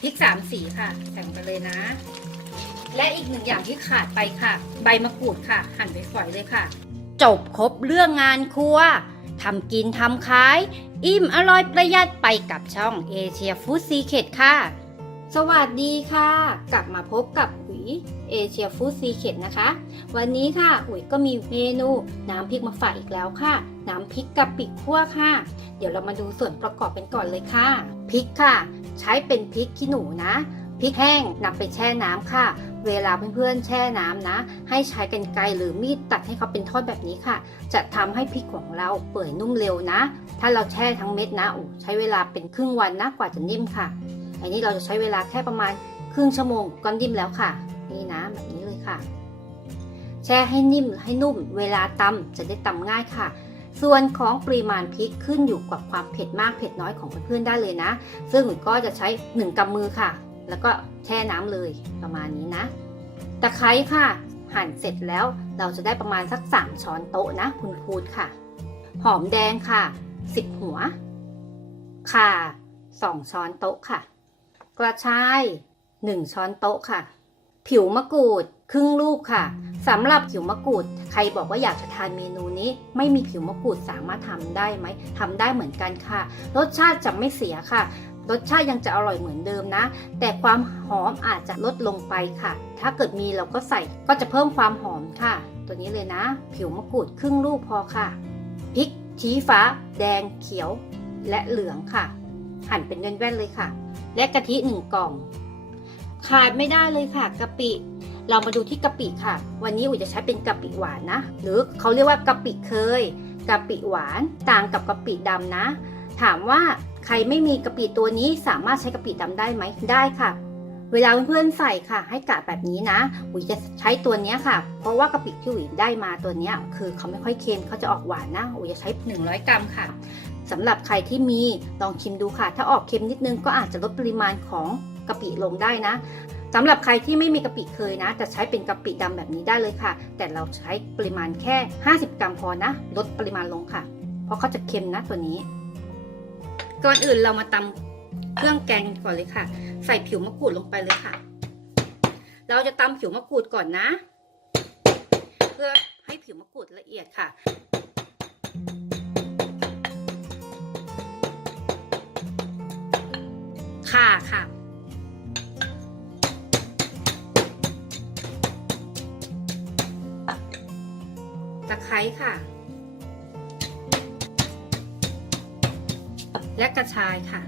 พริกสามสีค่ะใส่งไปเลยนะ และอีกหนึ่งอย่างที่ขาดไปค่ะ ใบมะกรูดค่ะ หั่นไปฝอยเลยค่ะ จบครบเรื่องงานครัวทำกินทำขาย อิ่มอร่อยประหยัดไปกับช่องเอเชียฟู้ดซีเค t ค่ะ สวัสดีค่ะ กลับมาพบกับอุ๋ยเอเชียฟู้ดซีเค t นะคะ วันนี้ค่ะอุ๋ยก็มีเมนูน้ำพริกมาฝากอีกแล้วค่ะ น้ำพริกกะปิคั่วค่ะ เดี๋ยวเรามาดูส่วนประกอบกันก่อนเลยค่ะพริกค่ะ ใช้เป็นพริกขี้หนูนะพริกแห้งนำไปแช่น้ำค่ะ เวลาเพื่อนๆแช่น้ำนะ ให้ใช้กันไกรหรือมีดตัดให้เขาเป็นทอดแบบนี้ค่ะ จะทำให้พริกของเราเปื่อยนุ่มเร็วนะ ถ้าเราแช่ทั้งเม็ดนะโอ้ใช้เวลาเป็นครึ่งวันนะกว่าจะนิ่มค่ะ อันนี้เราจะใช้เวลาแค่ประมาณครึ่งชั่วโมงก็นิ่มแล้วค่ะ นี่นะแบบนี้เลยค่ะ แช่ให้นิ่มให้นุ่ม เวลาตำจะได้ตำง่ายค่ะ ส่วนของปริมาณพริกขึ้นอยู่กับความเผ็ดมากเผ็ดน้อยของเพื่อนๆได้เลยนะ ซึ่งหนูก็จะใช้ 1กำมือค่ะ แล้วก็แช่น้ำเลยประมาณนี้นะตะไคร้ค่ะ หั่นเสร็จแล้วเราจะได้ประมาณสัก 3 ช้อนโต๊ะนะคุณพูดค่ะ หอมแดงค่ะ 10 หัว ข่า 2 ช้อนโต๊ะค่ะ กระชาย 1 ช้อนโต๊ะค่ะ ผิวมะกรูด ครึ่งลูกค่ะสำหรับผิวมะกรูด ใครบอกว่าอยากจะทานเมนูนี้ ไม่มีผิวมะกรูดสามารถทำได้ไหมทำได้เหมือนกันค่ะ รสชาติจะไม่เสียค่ะ รสชาติยังจะอร่อยเหมือนเดิมนะ แต่ความหอมอาจจะลดลงไปค่ะ ถ้าเกิดมีเราก็ใส่ก็จะเพิ่มความหอมค่ะ ตัวนี้เลยนะ ผิวมะกรูดครึ่งลูกพอค่ะพริกชี้ฟ้า แดงเขียวและเหลืองค่ะ หั่นเป็นแว่นๆเลยค่ะ และกะทิหนึ่งกล่อง ขาดไม่ได้เลยค่ะกะปิ เรามาดูที่กะปิค่ะ วันนี้อุ๋ยจะใช้เป็นกะปิหวานนะ หรือเขาเรียกว่ากะปิเคยกะปิหวานต่างกับกะปิดำนะ ถามว่าใครไม่มีกะปิตัวนี้สามารถใช้กะปิดำได้ไหมได้ค่ะเวลาเพื่อนๆใส่ค่ะ ให้กะแบบนี้นะอุ๋ยจะใช้ตัวนี้ค่ะ เพราะว่ากะปิที่อุ๋ยได้มาตัวนี้คือเขาไม่ค่อยเค็มเขาจะออกหวานนะอุ๋ยจะใช้ 100 กรัมค่ะสำหรับใครที่มีลองชิมดูค่ะ ถ้าออกเค็มนิดนึงก็อาจจะลดปริมาณของกะปิลงได้นะ สำหรับใครที่ไม่มีกะปิเคยนะ จะใช้เป็นกะปิดำแบบนี้ได้เลยค่ะ แต่เราใช้ปริมาณแค่ 50 กรัมพอนะ ลดปริมาณลงค่ะ เพราะเขาจะเค็มนะตัวนี้ ก่อนอื่นเรามาตำเครื่องแกงก่อนเลยค่ะ ใส่ผิวมะกรูดลงไปเลยค่ะ เราจะตำผิวมะกรูดก่อนนะ เพื่อให้ผิวมะกรูดละเอียดค่ะค่ะค่ะ ค่ะ และกระชายค่ะ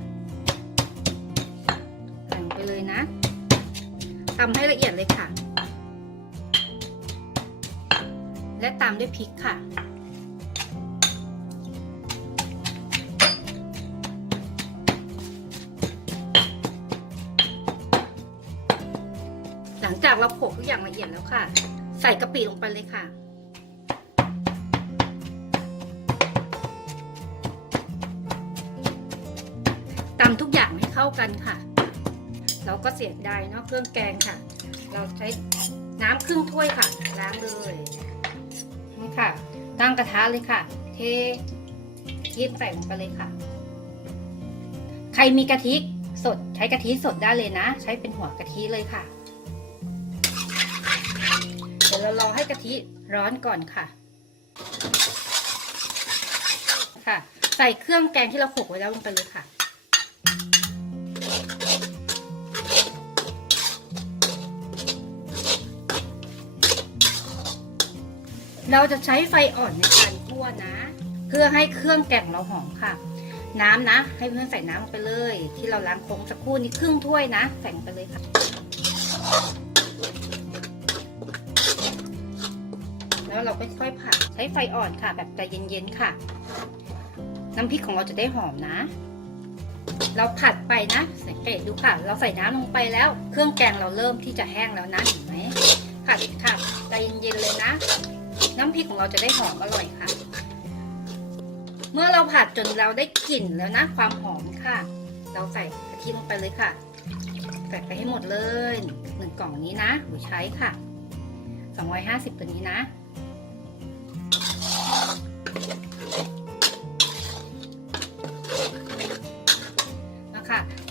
ใส่ลงไปเลยนะทำให้ละเอียดเลยค่ะ และตามด้วยพริกค่ะหลังจากเราโขลกทุกอย่างละเอียดแล้วค่ะ ใส่กะปิลงไปเลยค่ะางให้เข้ากันค่ะ เราก็เสียดายเนาะเครื่องแกงค่ะ เราใช้น้ำครึ่งถ้วยค่ะ ล้างเลยนี่ค่ะ ตั้งกระทะเลยค่ะ เทยีบใส่ลงไปเลยค่ะ ใครมีกะทิสดใช้กะทิสดได้เลยนะ ใช้เป็นหัวกะทิเลยค่ะ เดี๋ยวเรารอให้กะทิร้อนก่อนค่ะ ค่ะ ใส่เครื่องแกงที่เราโขลกไว้แล้วลงไปเลยค่ะ เราจะใช้ไฟอ่อนในการคั่วนะ เพื่อให้เครื่องแกงเราหอมค่ะ น้ำนะ ให้เพื่อนใส่น้ำลงไปเลย ที่เราล้างโค้งสักครู่นี้ครึ่งถ้วยนะใส่ลงไปเลยค่ะแล้วเราก็ค่อยผัดใช้ไฟอ่อนค่ะ แบบใจเย็นๆค่ะ น้ำพริกของเราจะได้หอมนะ เราผัดไปนะ สังเกตดูค่ะ เราใส่น้ำลงไปแล้ว เครื่องแกงเราเริ่มที่จะแห้งแล้วนะเห็นไหมผัดค่ะใจเย็นๆเลยนะ น้ำพริกของเราจะได้หอมอร่อยค่ะ เมื่อเราผัดจนเราได้กลิ่นแล้วนะความหอมค่ะ เราใส่กะทิลงไปเลยค่ะ ใส่ไปให้หมดเลยหนึ่งกล่องนี้นะหูใช้ค่ะ 250 ตัวนี้นะ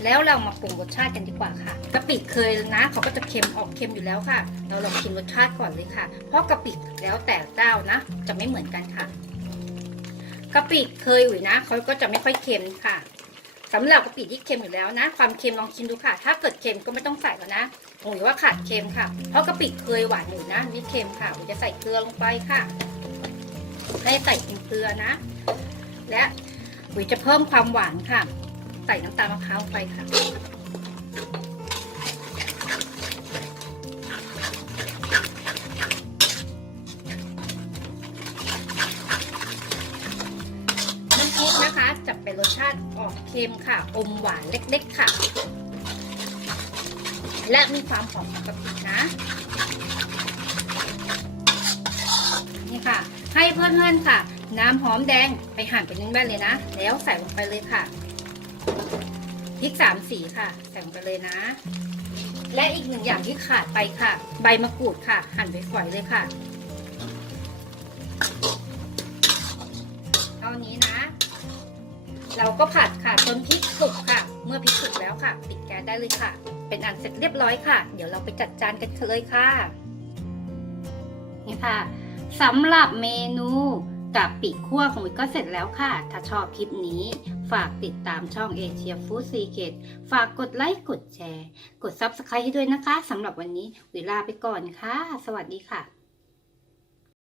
แล้วเรามาปรุงรสชาติกันดีกว่าค่ะกะปิเคยนะเขาก็จะเค็มออกเค็มอยู่แล้วค่ะ เราลองชิมรสชาติก่อนเลยค่ะ เพราะกะปิแล้วแต่เจ้านะ จะไม่เหมือนกันค่ะกะปิเคยอุ๋ยนะเขาก็จะไม่ค่อยเค็มค่ะสำหรับกะปิที่เค็มอยู่แล้วนะ ความเค็มลองชิมดูค่ะ ถ้าเกิดเค็มก็ไม่ต้องใส่แล้วนะอุ๋ยว่าขาดเค็มค่ะ เพราะกะปิเคยหวานอยู่นะนี่เค็มค่ะอุ๋ยจะใส่เกลือลงไปค่ะ ให้ใส่เกลือนะ และอุ๋ยจะเพิ่มความหวานค่ะ ส่น้ำตาลมะพร้าวไปค่ะ น้ำพริกนะคะจะเป็นรสชาติออกเค็มค่ะ อมหวานเล็กๆค่ะ และมีความหอมของกะปินะ นี่ค่ะ ให้เพื่อนๆค่ะน้ำหอมแดงไปหั่นเป็นแว่นๆเลยนะ แล้วใส่ลงไปเลยค่ะ พริกสามสีค่ะใส่ลงไปเลยนะ และอีกหนึ่งอย่างที่ขาดไปค่ะ ใบมะกรูดค่ะ หั่นไปฝอยเลยค่ะเท่านี้นะ เราก็ผัดค่ะจนพริกสุกค่ะ เมื่อพริกสุกแล้วค่ะ ปิดแก๊สได้เลยค่ะ เป็นอันเสร็จเรียบร้อยค่ะ เดี๋ยวเราไปจัดจานกันเลยค่ะนี่ค่ะสำหรับเมนู กับปีกคั่วของวิก็เสร็จแล้วค่ะ ถ้าชอบคลิปนี้ ฝากติดตามช่องเอเชียฟู้ดซีเกตฝากกดไลค์กดแชร์ กด Subscribe ให้ด้วยนะคะสำหรับวันนี้วิลาไปก่อนค่ะ สวัสดีค่ะ